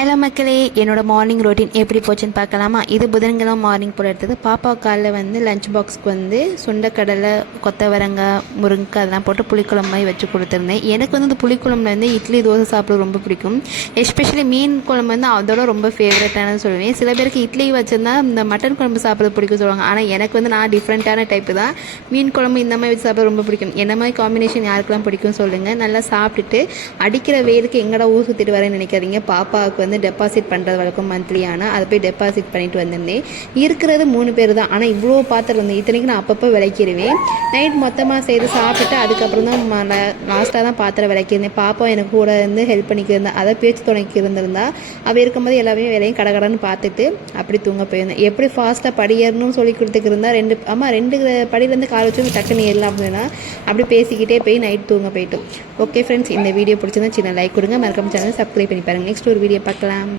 Hello மக்களே, என்னோடய morning routine எப்படி போச்சுன்னு பார்க்கலாமா? இது புதன்கிழமை மார்னிங் போல் எடுத்தது. பாப்பா காலைல லஞ்ச் பாக்ஸ்க்கு சுண்டைக்கடலை, கொத்தவரங்காய், முருங்கைக்காய் அதெல்லாம் போட்டு புளிக்குழம்பு மாதிரி வச்சு கொடுத்துருந்தேன். எனக்கு இந்த புளிக்குழம்புல இட்லி தோசை சாப்பிட ரொம்ப பிடிக்கும். எஸ்பெஷலி மீன் குழம்பு அதோட ரொம்ப ஃபேவரட்டானு சொல்லுவேன். சில பேருக்கு இட்லி வச்சுருந்தா இந்த மட்டன் குழம்பு சாப்பிட பிடிக்கும் சொல்லுவாங்க. ஆனால் எனக்கு நான் டிஃப்ரெண்ட்டான டைப்பு தான். மீன் குழம்பு இந்த மாதிரி வச்சு சாப்பிட ரொம்ப பிடிக்கும். என்ன மாதிரி காம்பினேஷன் யாருக்கெல்லாம் பிடிக்கும் சொல்லுங்கள். நல்லா சாப்பிட்டுட்டு அடிக்கிற வெயிலுக்கு எங்கடா ஊர் சுற்றிட்டு வரேன்னு நினைக்காதீங்க. பாப்பாவுக்கு டெபாசிட் பண்ணுறது வழக்கம் மந்த்லி. ஆனால் அதை போய் டெபாசிட் பண்ணிட்டு வந்திருந்தேன். இருக்கிறது 3 பேர் தான். ஆனால் இவ்வளோ பாத்திரம் இருந்தேன். இத்தனைக்கு நான் அப்பப்போ விளக்கிடுவேன். நைட் மொத்தமாக செய்து சாப்பிட்டு அதுக்கப்புறம் தான் லாஸ்ட்டாக தான் பாத்திரம் விளக்கியிருந்தேன். பாப்பா எனக்கு கூட ஹெல்ப் பண்ணிக்கிருந்தேன். அதை பேச்சு துணைக்கு இருந்திருந்தா அவள் இருக்கும்போது எல்லாமே வேலையும் கடகடன்னு பார்த்துட்டு அப்படி தூங்க போயிருந்தேன். எப்படி ஃபாஸ்ட்டாக படி ஏறணும்னு சொல்லி கொடுத்துக்கிருந்தா 2 படியிலேருந்து கால் வச்சு டக்குன்னு ஏறலாம் அப்படின்னா அப்படி பேசிக்கிட்டே போய் நைட் தூங்க போயிட்டோம். ஓகே ஃப்ரெண்ட்ஸ், இந்த வீடியோ பிடிச்சிருந்தா சின்ன லைக் கொடுங்க. மறக்காம சேனல் சப்ஸ்கிரைப் பண்ணி பாருங்கள். நெக்ஸ்ட் ஒரு வீடியோ பார்க்கலாம்.